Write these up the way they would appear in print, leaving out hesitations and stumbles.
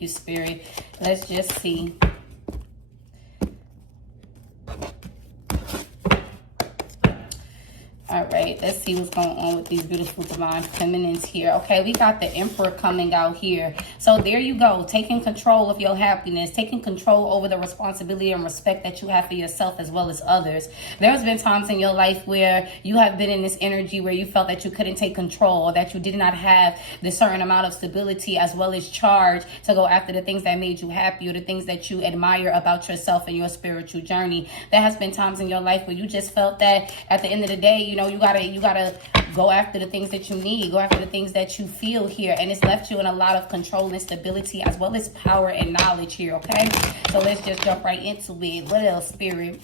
you, Spirit. Let's just see. All right, let's see what's going on with these beautiful divine feminines here. Okay, we got the Emperor coming out here. So there you go, taking control of your happiness, taking control over the responsibility and respect that you have for yourself as well as others. There's been times in your life where you have been in this energy where you felt that you couldn't take control, or that you did not have the certain amount of stability as well as charge to go after the things that made you happy, or the things that you admire about yourself and your spiritual journey. There has been times in your life where you just felt that at the end of the day, you know, you gotta go after the things that you need, go after the things that you feel here, and it's left you in a lot of control and stability as well as power and knowledge here. Okay, so let's just jump right into it. What else, Spirit?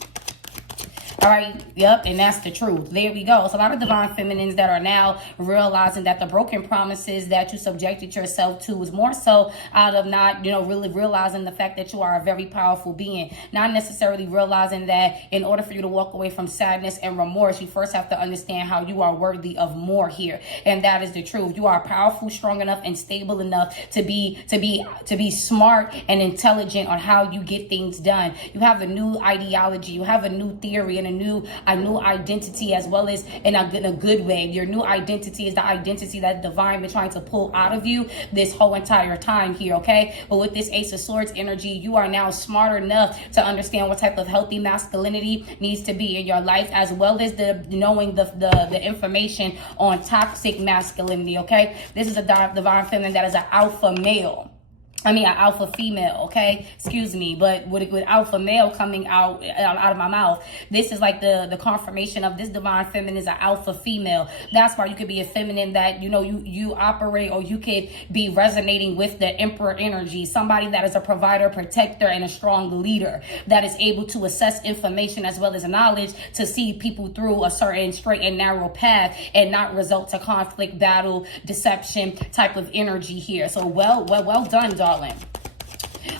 All right, yep, and that's the truth. There we go. So a lot of divine feminines that are now realizing that the broken promises that you subjected yourself to was more so out of not, you know, really realizing the fact that you are a very powerful being. Not necessarily realizing that in order for you to walk away from sadness and remorse, you first have to understand how you are worthy of more here. And that is the truth. You are powerful, strong enough, and stable enough to be smart and intelligent on how you get things done. You have a new ideology, you have a new theory, and a new identity, as well as in a good way. Your new identity is the identity that divine been trying to pull out of you this whole entire time here, okay? But with this Ace of Swords energy, you are now smart enough to understand what type of healthy masculinity needs to be in your life, as well as the knowing the information on toxic masculinity, okay? This is a divine feminine that is an alpha male. I mean, an alpha female, okay? Excuse me, but with alpha male coming out of my mouth, this is like the confirmation of this divine feminine is an alpha female. That's why you could be a feminine that, you know, you operate, or you could be resonating with the Emperor energy. Somebody that is a provider, protector, and a strong leader that is able to assess information as well as knowledge to see people through a certain straight and narrow path and not result to conflict, battle, deception type of energy here. So well done, darling.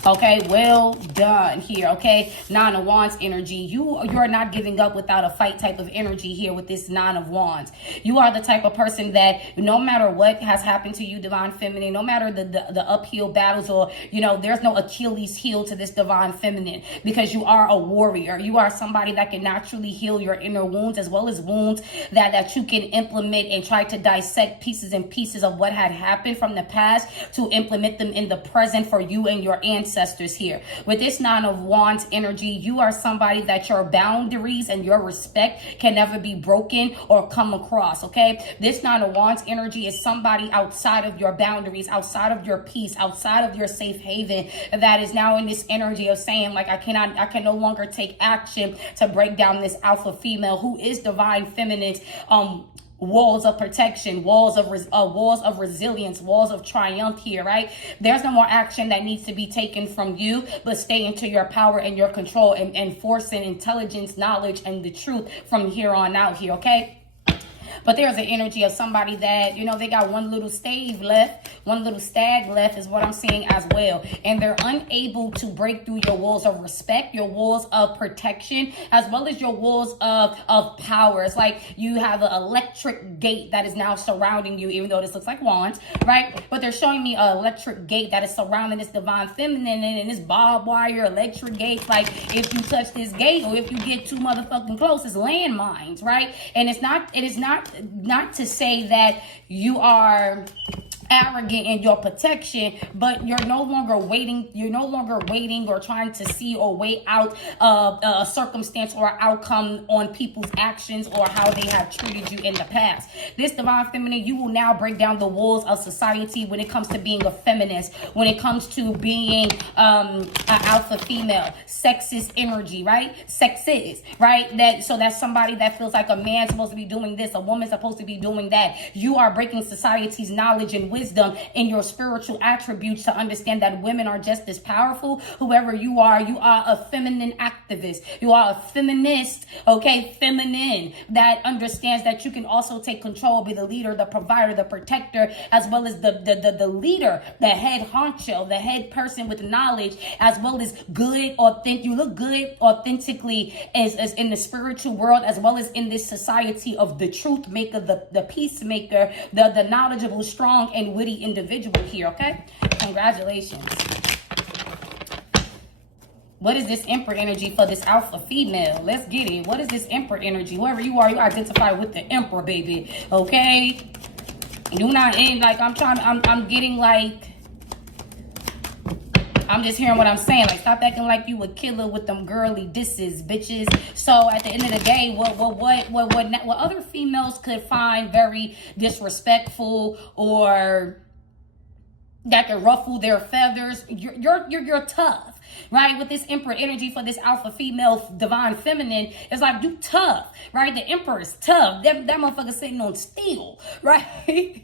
Okay, well done here. Okay, Nine of Wands energy. You're not giving up without a fight type of energy here with this Nine of Wands. You are the type of person that no matter what has happened to you, divine feminine, no matter the uphill battles, or, you know, there's no Achilles heel to this divine feminine, because you are a warrior. You are somebody that can naturally heal your inner wounds, as well as wounds that you can implement and try to dissect pieces and pieces of what had happened from the past to implement them in the present for you and your ancestors here. With this Nine of Wands energy, you are somebody that your boundaries and your respect can never be broken or come across, okay? This Nine of Wands energy is somebody outside of your boundaries, outside of your peace, outside of your safe haven, that is now in this energy of saying, like, I can no longer take action to break down this alpha female who is divine feminine's walls of protection, walls of resilience, walls of triumph here, right? There's no more action that needs to be taken from you, but stay into your power and your control, and forcing intelligence, knowledge, and the truth from here on out here, okay? But there's an energy of somebody that, you know, they got one little stave left, one little stag left is what I'm seeing as well. And they're unable to break through your walls of respect, your walls of protection, as well as your walls of power. It's like you have an electric gate that is now surrounding you, even though this looks like wands, right? But they're showing me an electric gate that is surrounding this divine feminine, and this barbed wire electric gate. Like, if you touch this gate, or if you get too motherfucking close, it's landmines, right? And it is not to say that you are arrogant in your protection, but you're no longer waiting or trying to see or wait out a circumstance or outcome on people's actions or how they have treated you in the past. This divine feminine, you will now break down the walls of society when it comes to being a feminist, when it comes to being an alpha female, sexist energy, right? Sexist, right? That's somebody that feels like a man's supposed to be doing this, a woman's supposed to be doing that. You are breaking society's knowledge and wisdom in your spiritual attributes to understand that women are just as powerful. Whoever you are a feminine activist. You are a feminist, okay? Feminine that understands that you can also take control, be the leader, the provider, the protector, as well as the leader, the head honcho, the head person with knowledge, as well as good, authentic. You look good authentically as in the spiritual world, as well as in this society of the truth maker, the peacemaker, the knowledgeable, strong, and and witty individual here, okay? Congratulations. What is this Emperor energy for this alpha female? Let's get it. What is this Emperor energy? Whoever you are, you identify with the Emperor, baby. Okay? Do not end like I'm getting like, I'm just hearing what I'm saying. Like, stop acting like you a killer with them girly disses, bitches. So at the end of the day, what other females could find very disrespectful or that could ruffle their feathers, you're tough, right? With this Emperor energy for this alpha female divine feminine, it's like, you tough, right? The Emperor is tough. That motherfucker sitting on steel, right?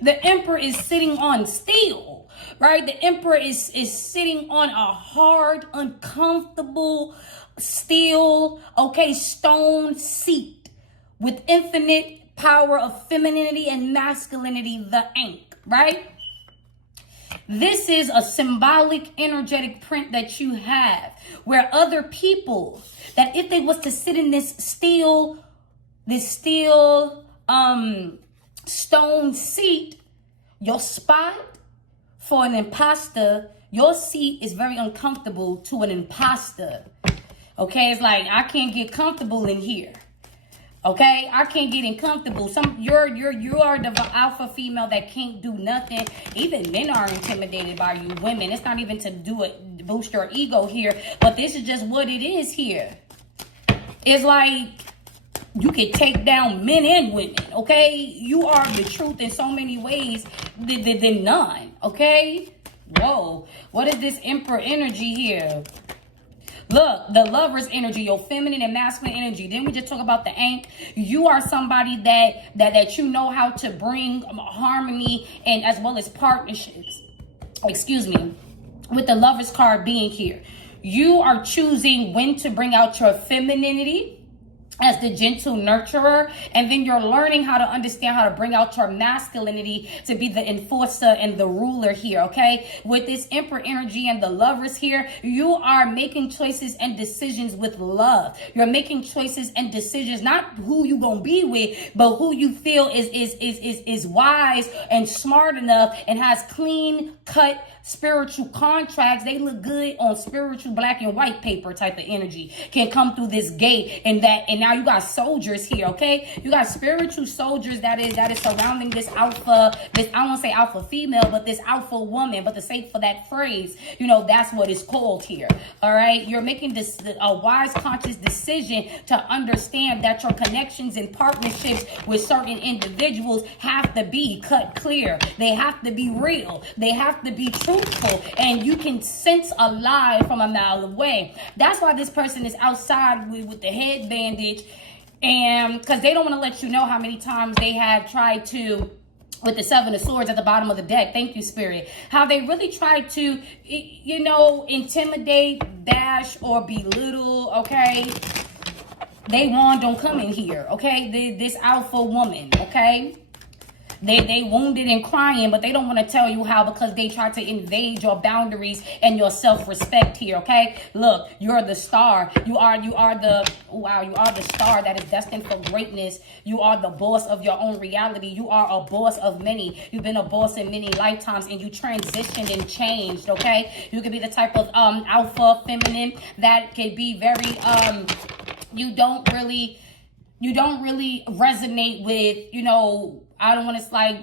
The Emperor is sitting on steel, right? The Emperor is sitting on a hard, uncomfortable steel, okay, stone seat with infinite power of femininity and masculinity, the Ankh, right? This is a symbolic, energetic print that you have where other people, that if they was to sit in this steel, stone seat, your spot for an imposter, your seat is very uncomfortable to an imposter. Okay, it's like, I can't get comfortable in here. Okay, I can't get uncomfortable. You are the alpha female that can't do nothing. Even men are intimidated by you women. It's not even to do it, boost your ego here, but this is just what it is here. It's like, you can take down men and women, okay? You are the truth in so many ways than none, okay? Whoa, what is this Emperor energy here? Look, the Lover's energy, your feminine and masculine energy. Then we just talk about the Ankh. You are somebody that you know how to bring harmony and as well as partnerships. Excuse me. With the Lover's card being here, you are choosing when to bring out your femininity as the gentle nurturer, and then you're learning how to understand how to bring out your masculinity to be the enforcer and the ruler here, okay? With this Emperor energy and the Lovers here, you are making choices and decisions with love. You're making choices and decisions, not who you gonna be with, but who you feel is wise and smart enough and has clean cut spiritual contracts. They look good on spiritual black and white paper type of energy can come through this gate, and now you got soldiers here, okay? You got spiritual soldiers that is surrounding this alpha, I don't want to say alpha female, but this alpha woman, but the sake for that phrase, you know, that's what it's called here. All right, you're making this a wise, conscious decision to understand that your connections and partnerships with certain individuals have to be cut clear. They have to be real. They have to be truthful, and you can sense a lie from a mile away. That's why this person is outside with the head bandage, and because they don't want to let you know how many times they have tried to, with the Seven of Swords at the bottom of the deck, thank you, Spirit, how they really tried to, you know, intimidate, bash, or belittle, okay? They wand don't come in here, okay? This alpha woman, okay? They wounded and crying, but they don't want to tell you how, because they try to invade your boundaries and your self-respect here, okay? Look, you're the star. You are the star that is destined for greatness. You are the boss of your own reality. You are a boss of many. You've been a boss in many lifetimes, and you transitioned and changed, okay? You could be the type of alpha feminine that could be very you don't really resonate with, you know, I don't want to like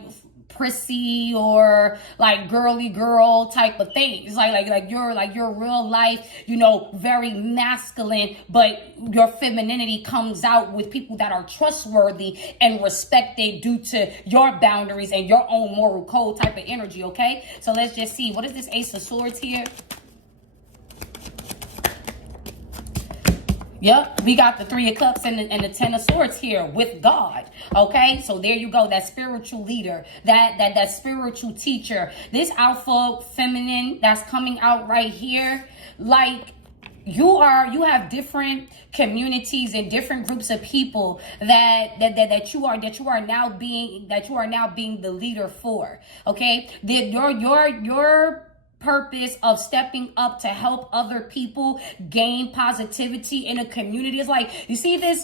prissy or like girly girl type of things. Like your real life, you know, very masculine, but your femininity comes out with people that are trustworthy and respected due to your boundaries and your own moral code type of energy, okay? So let's just see. What is this Ace of Swords here? Yep, we got the Three of Cups and the Ten of Swords here with God. Okay, so there you go. That spiritual leader, that spiritual teacher, this alpha feminine that's coming out right here. Like, you have different communities and different groups of people that you are now being the leader for. Okay, your purpose of stepping up to help other people gain positivity in a community. It's like, you see this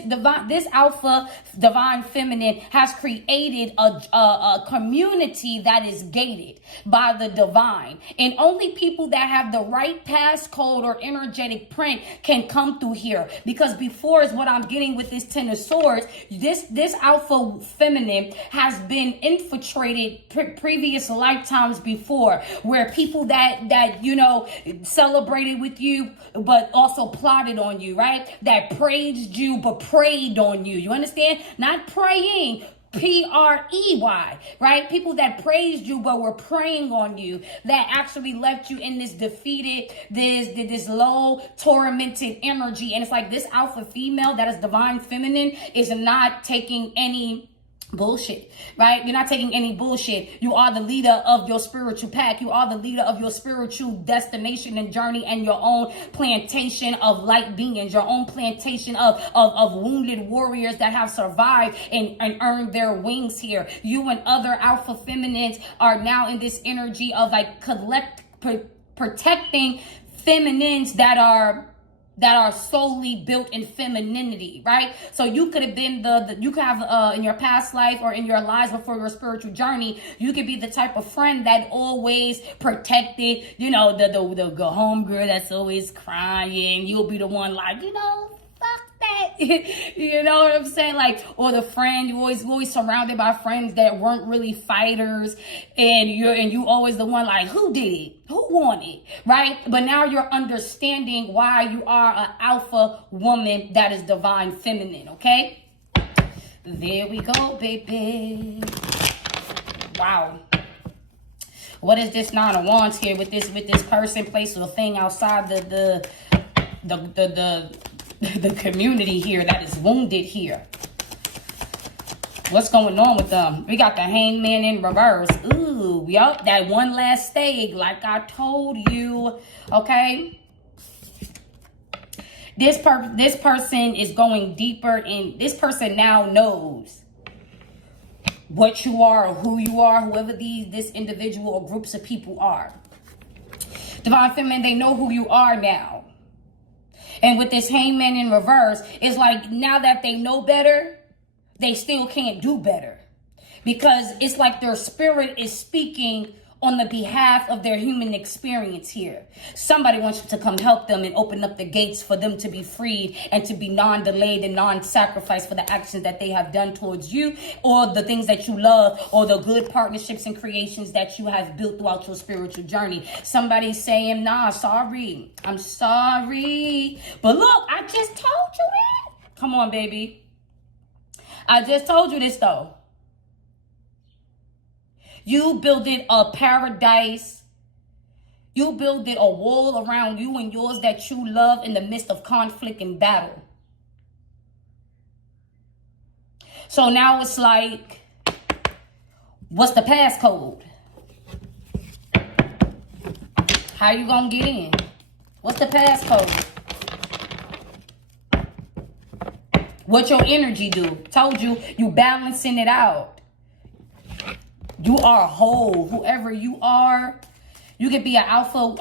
divine, this alpha divine feminine has created a community that is gated by the divine, and only people that have the right passcode or energetic print can come through here. Because before is what I'm getting with this Ten of Swords, this alpha feminine has been infiltrated previous lifetimes before, where people that you know celebrated with you but also plotted on you, right? That praised you but preyed on you. You understand? Not praying, P-R-E-Y, right? People that praised you but were preying on you, that actually left you in this defeated, this low, tormented energy. And it's like this alpha female that is divine feminine is not taking any bullshit, right? You're not taking any bullshit. You are the leader of your spiritual pack. You are the leader of your spiritual destination and journey, and your own plantation of light beings, your own plantation of wounded warriors that have survived and earned their wings here. You and other alpha feminines are now in this energy of like protecting feminines that are solely built in femininity, right? So you could have been you could have in your past life or in your lives before your spiritual journey, you could be the type of friend that always protected, you know, the homegirl that's always crying. You'll be the one like, you know, fuck that. You know what I'm saying? Like, or the friend, you always surrounded by friends that weren't really fighters, and you always the one like, who did it? Who won it? Right? But now you're understanding why you are an alpha woman that is divine feminine, okay? There we go, baby. Wow. What is this Nine of Wands here with this person, place, or thing outside the community here that is wounded here? What's going on with them? We got the Hangman in reverse. Ooh, yup, that one last stake, like I told you, okay? This person is going deeper in. This person now knows what you are or who you are, whoever this individual or groups of people are. Divine Feminine, they know who you are now. And with this Hangman in reverse, it's like now that they know better, they still can't do better, because it's like their spirit is speaking on the behalf of their human experience here. Somebody wants you to come help them and open up the gates for them to be freed and to be non-delayed and non-sacrificed for the actions that they have done towards you, or the things that you love, or the good partnerships and creations that you have built throughout your spiritual journey. Somebody's saying, nah, sorry, I'm sorry. But look, I just told you that. Come on, baby. I just told you this, though. You builded a paradise. You builded a wall around you and yours that you love in the midst of conflict and battle. So now it's like, what's the passcode? How you gonna get in? What's the passcode? What your energy do? Told you, you balancing it out. You are whole. Whoever you are, you could be an alpha,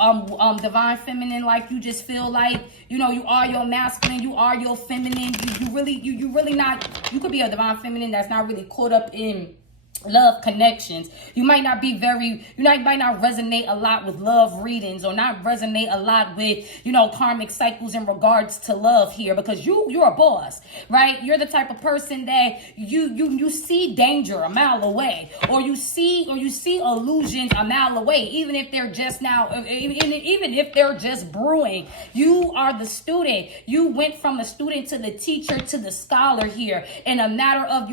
divine feminine, like you just feel like, you know, you are your masculine, you are your feminine. You really not. You could be a divine feminine that's not really caught up in love connections. You might not be might not resonate a lot with love readings, or not resonate a lot with, you know, karmic cycles in regards to love here, because you're a boss, right? You're the type of person that you see danger a mile away, or you see illusions a mile away, even if they're just even if they're just brewing. You are the student. You went from the student to the teacher to the scholar here in a matter of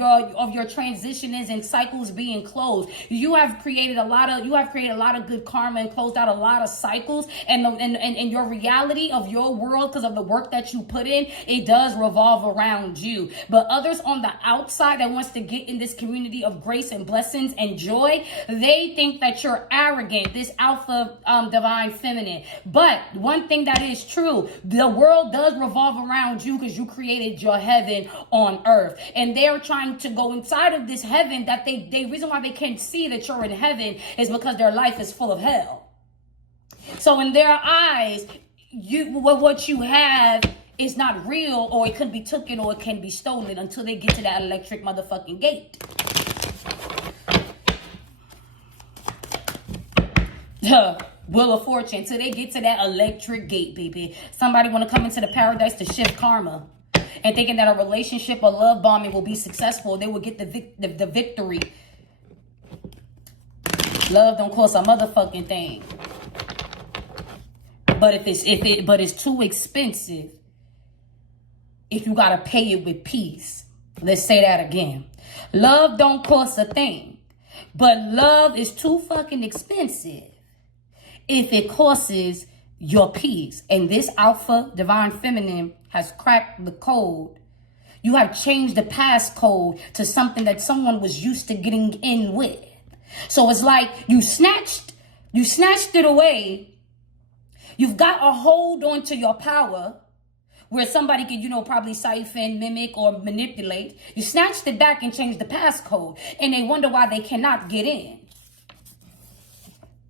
your transitions and cycles being closed. You have created a lot of good karma and closed out a lot of cycles, and your reality of your world, because of the work that you put in, it does revolve around you. But others on the outside that wants to get in this community of grace and blessings and joy, they think that you're arrogant, this alpha divine feminine. But one thing that is true, the world does revolve around you, because you created your heaven on earth, and they're trying to go inside of this heaven that the reason why they can't see that you're in heaven is because their life is full of hell. So in their eyes, what you have is not real, or it could be taken, or it can be stolen until they get to that electric motherfucking gate. Wheel of Fortune, till they get to that electric gate, baby. Somebody want to come into the paradise to shift karma, and thinking that a relationship or love bombing will be successful. They will get the victory. Love don't cost a motherfucking thing. But it's too expensive if you gotta pay it with peace. Let's say that again. Love don't cost a thing, but love is too fucking expensive if it costs your peace. And this alpha divine feminine has cracked the code. You have changed the passcode to something that someone was used to getting in with. So it's like you snatched it away. You've got a hold onto your power where somebody can, probably siphon, mimic, or manipulate. You snatched it back and changed the passcode, and they wonder why they cannot get in.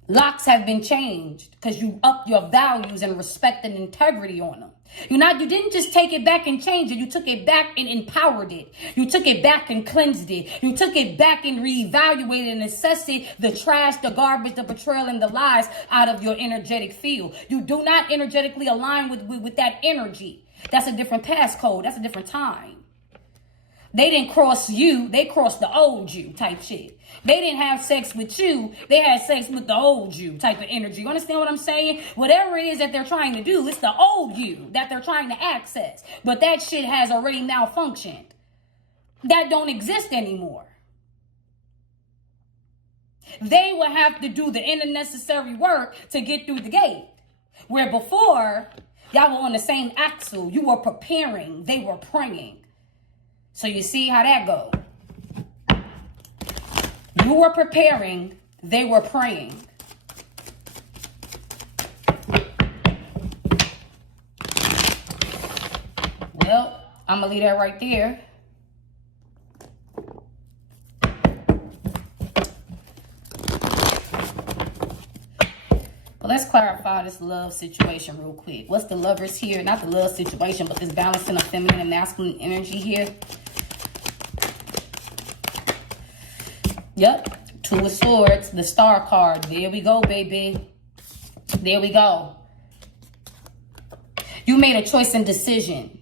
Locks have been changed because you upped your values and respect and integrity on them. You didn't just take it back and change it. You took it back and empowered it. You took it back and cleansed it. You took it back and reevaluated and assessed it, the trash, the garbage, the betrayal, and the lies out of your energetic field. You do not energetically align with that energy. That's a different passcode. That's a different time. They didn't cross you. They crossed the old you type shit. They didn't have sex with you. They had sex with the old you type of energy. You understand what I'm saying? Whatever it is that they're trying to do, it's the old you that they're trying to access. But that shit has already malfunctioned. That don't exist anymore. They will have to do the unnecessary work to get through the gate. Where before, y'all were on the same axle. You were preparing. They were praying. So you see how that goes. You were preparing, they were praying. Well, I'm going to leave that right there. But let's clarify this love situation real quick. What's the lovers here? Not the love situation, but this balancing of feminine and masculine energy here. Yep, Two of Swords, the Star card. There we go, baby. There we go. You made a choice and decision.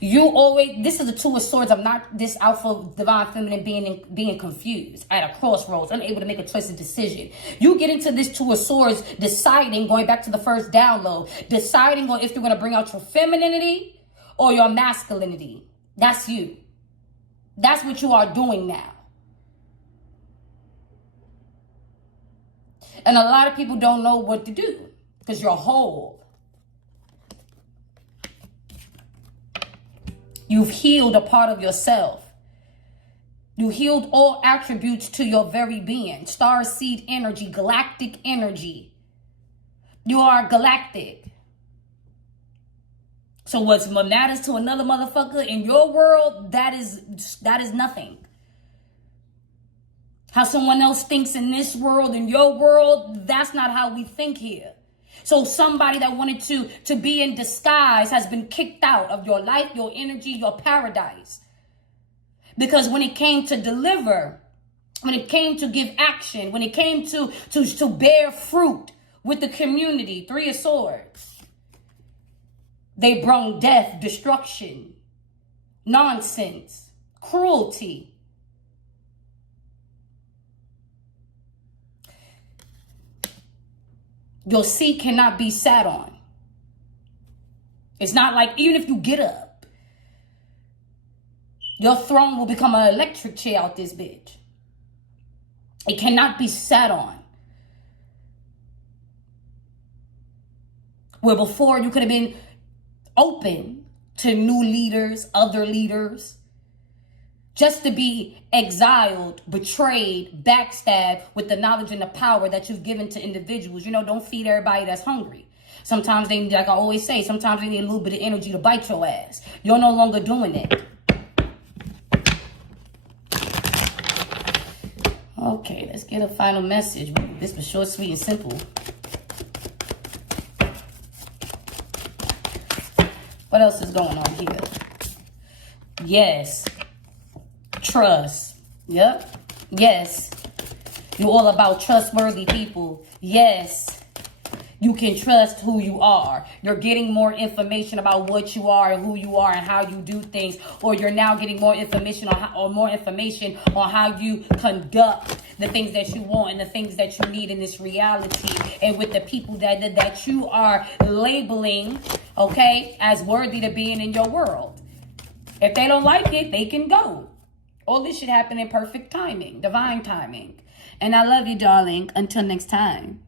This is the Two of Swords. I'm not this alpha divine feminine being confused at a crossroads, unable to make a choice and decision. You get into this Two of Swords deciding, going back to the first download, deciding on if you're going to bring out your femininity or your masculinity. That's you. That's what you are doing now. And a lot of people don't know what to do because you're whole. You've healed a part of yourself. You healed all attributes to your very being. Star seed energy, galactic energy. You are galactic. So what matters to another motherfucker in your world, that is nothing. How someone else thinks in this world, in your world, that's not how we think here. So somebody that wanted to be in disguise has been kicked out of your life, your energy, your paradise. Because when it came to deliver, when it came to give action, when it came to bear fruit with the community, Three of Swords, they brought death, destruction, nonsense, cruelty. Your seat cannot be sat on. It's not like even if you get up, your throne will become an electric chair out this bitch. It cannot be sat on. Where before you could have been open to new leaders, other leaders, just to be exiled, betrayed, backstabbed with the knowledge and the power that you've given to individuals. Don't feed everybody that's hungry. Sometimes they, like I always say, sometimes they need a little bit of energy to bite your ass. You're no longer doing it. Okay, let's get a final message. This was short, sweet, and simple. What else is going on here? Yes. Trust. Yep. Yes. You're all about trustworthy people. Yes. You can trust who you are. You're getting more information about what you are and who you are and how you do things. Or you're now getting more information on how you conduct the things that you want and the things that you need in this reality. And with the people that you are labeling, okay, as worthy to being in your world. If they don't like it, they can go. All this should happen in perfect timing, divine timing. And I love you, darling. Until next time.